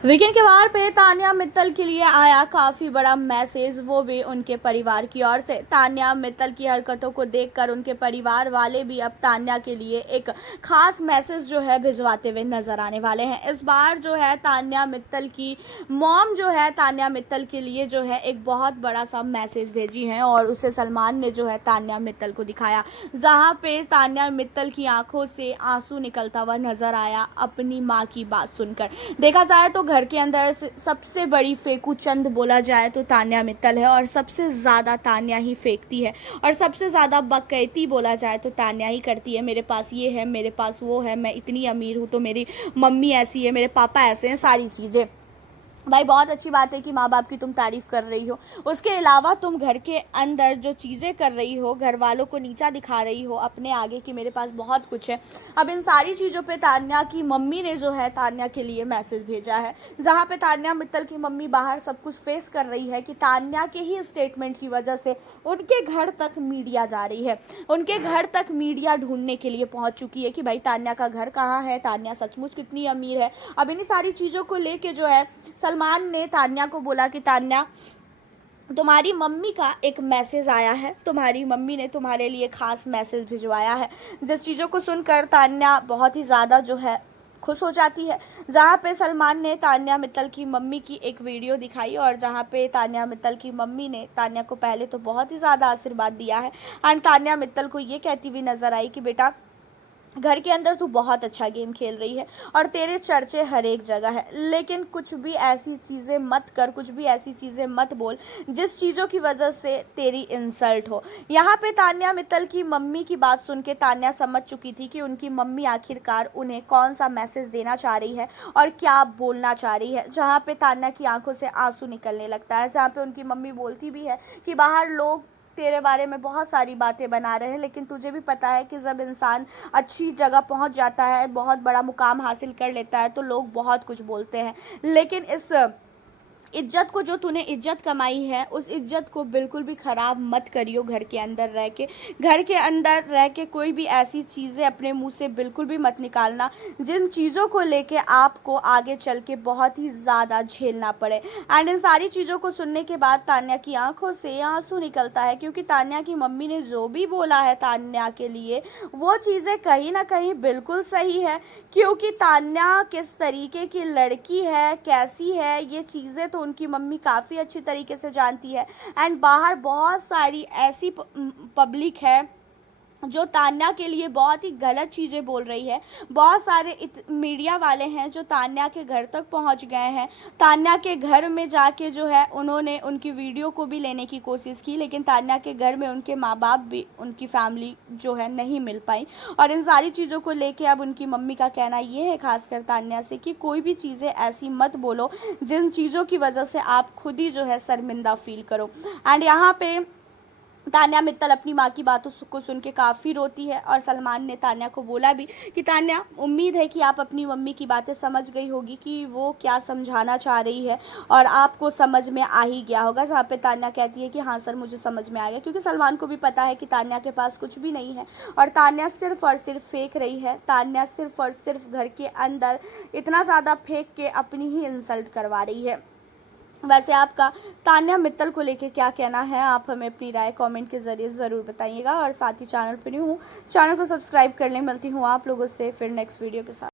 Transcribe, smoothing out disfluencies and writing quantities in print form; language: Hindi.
वीकेंड के वार पे तान्या मित्तल के लिए आया काफ़ी बड़ा मैसेज, वो भी उनके परिवार की ओर से। तान्या मित्तल की हरकतों को देखकर उनके परिवार वाले भी अब तान्या के लिए एक खास मैसेज जो है भिजवाते हुए नजर आने वाले हैं। इस बार जो है तान्या मित्तल की मॉम जो है तान्या मित्तल के लिए जो है एक बहुत बड़ा सा मैसेज भेजी है और उसे सलमान ने जो है तान्या मित्तल को दिखाया, जहाँ पे तान्या मित्तल की आंखों से आंसू निकलता हुआ नजर आया अपनी माँ की बात सुनकर। देखा जाए तो घर के अंदर सबसे बड़ी फेंकू चंद बोला जाए तो तान्या मित्तल है और सबसे ज़्यादा तान्या ही फेंकती है और सबसे ज़्यादा बकैती बोला जाए तो तान्या ही करती है। मेरे पास ये है, मेरे पास वो है, मैं इतनी अमीर हूँ तो मेरी मम्मी ऐसी है, मेरे पापा ऐसे हैं, सारी चीज़ें। भाई बहुत अच्छी बात है कि माँ बाप की तुम तारीफ़ कर रही हो, उसके अलावा तुम घर के अंदर जो चीज़ें कर रही हो, घर वालों को नीचा दिखा रही हो अपने आगे कि मेरे पास बहुत कुछ है। अब इन सारी चीज़ों पे तान्या की मम्मी ने जो है तान्या के लिए मैसेज भेजा है, जहाँ पे तान्या मित्तल की मम्मी बाहर सब कुछ फेस कर रही है कि तान्या के ही स्टेटमेंट की वजह से उनके घर तक मीडिया जा रही है, उनके घर तक मीडिया ढूंढने के लिए पहुँच चुकी है कि भाई तान्या का घर कहाँ है, तान्या सचमुच कितनी अमीर है। अब इन सारी चीज़ों को लेके जो है सलमान ने तान्या को बोला कि तान्या, तुम्हारी मम्मी का एक मैसेज आया है, तुम्हारी मम्मी ने तुम्हारे लिए खास मैसेज भिजवाया है। जिस चीज़ों को सुनकर तान्या बहुत ही ज़्यादा जो है खुश हो जाती है, जहाँ पे सलमान ने तान्या मित्तल की मम्मी की एक वीडियो दिखाई और जहाँ पे तान्या मित्तल की मम्मी ने तान्या को पहले तो बहुत ही ज़्यादा आशीर्वाद दिया है एंड तान्या मित्तल को ये कहती हुई नज़र आई कि बेटा घर के अंदर तू बहुत अच्छा गेम खेल रही है और तेरे चर्चे हर एक जगह है, लेकिन कुछ भी ऐसी चीज़ें मत कर, कुछ भी ऐसी चीज़ें मत बोल जिस चीज़ों की वजह से तेरी इंसल्ट हो। यहाँ पे तान्या मित्तल की मम्मी की बात सुन के तान्या समझ चुकी थी कि उनकी मम्मी आखिरकार उन्हें कौन सा मैसेज देना चाह रही है और क्या बोलना चाह रही है। जहाँ पे तान्या की आंखों से आंसू निकलने लगता है, जहाँ पे उनकी मम्मी बोलती भी है कि बाहर लोग तेरे बारे में बहुत सारी बातें बना रहे हैं, लेकिन तुझे भी पता है कि जब इंसान अच्छी जगह पहुंच जाता है, बहुत बड़ा मुकाम हासिल कर लेता है तो लोग बहुत कुछ बोलते हैं, लेकिन इस इज्जत को, जो तूने इज्जत कमाई है, उस इज्जत को बिल्कुल भी ख़राब मत करियो। घर के अंदर रह के, घर के अंदर रह के कोई भी ऐसी चीज़ें अपने मुंह से बिल्कुल भी मत निकालना जिन चीज़ों को लेके आपको आगे चल के बहुत ही ज़्यादा झेलना पड़े। एंड इन सारी चीज़ों को सुनने के बाद तान्या की आंखों से आंसू निकलता है, क्योंकि तान्या की मम्मी ने जो भी बोला है तान्या के लिए वो चीज़ें कहीं ना कहीं बिल्कुल सही है, क्योंकि तान्या किस तरीके की लड़की है, कैसी है, ये चीज़ें तो उनकी मम्मी काफ़ी अच्छी तरीके से जानती है। एंड बाहर बहुत सारी ऐसी पब्लिक है जो तान्या के लिए बहुत ही गलत चीज़ें बोल रही है। बहुत सारे मीडिया वाले हैं जो तान्या के घर तक पहुंच गए हैं, तान्या के घर में जाके जो है उन्होंने उनकी वीडियो को भी लेने की कोशिश की, लेकिन तान्या के घर में उनके माँ बाप भी, उनकी फैमिली जो है नहीं मिल पाई। और इन सारी चीज़ों को लेके अब उनकी मम्मी का कहना ये है खासकर तान्या से कि कोई भी चीज़ें ऐसी मत बोलो जिन चीज़ों की वजह से आप खुद ही जो है शर्मिंदा फील करो। एंड यहाँ पे तान्या मित्तल अपनी माँ की बातों को सुन के काफ़ी रोती है और सलमान ने तान्या को बोला भी कि तान्या, उम्मीद है कि आप अपनी मम्मी की बातें समझ गई होगी कि वो क्या समझाना चाह रही है और आपको समझ में आ ही गया होगा। जहाँ पे तान्या कहती है कि हाँ सर, मुझे समझ में आ गया, क्योंकि सलमान को भी पता है कि तान्या के पास कुछ भी नहीं है और तान्या सिर्फ और सिर्फ फेंक रही है। तान्या सिर्फ और सिर्फ घर के अंदर इतना ज़्यादा फेंक के अपनी ही इंसल्ट करवा रही है। वैसे आपका तान्या मित्तल को लेके क्या कहना है, आप हमें अपनी राय कमेंट के ज़रिए ज़रूर बताइएगा और साथ ही चैनल पर न्यू हूँ, चैनल को सब्सक्राइब कर लें। मिलती हूँ आप लोगों से फिर नेक्स्ट वीडियो के साथ।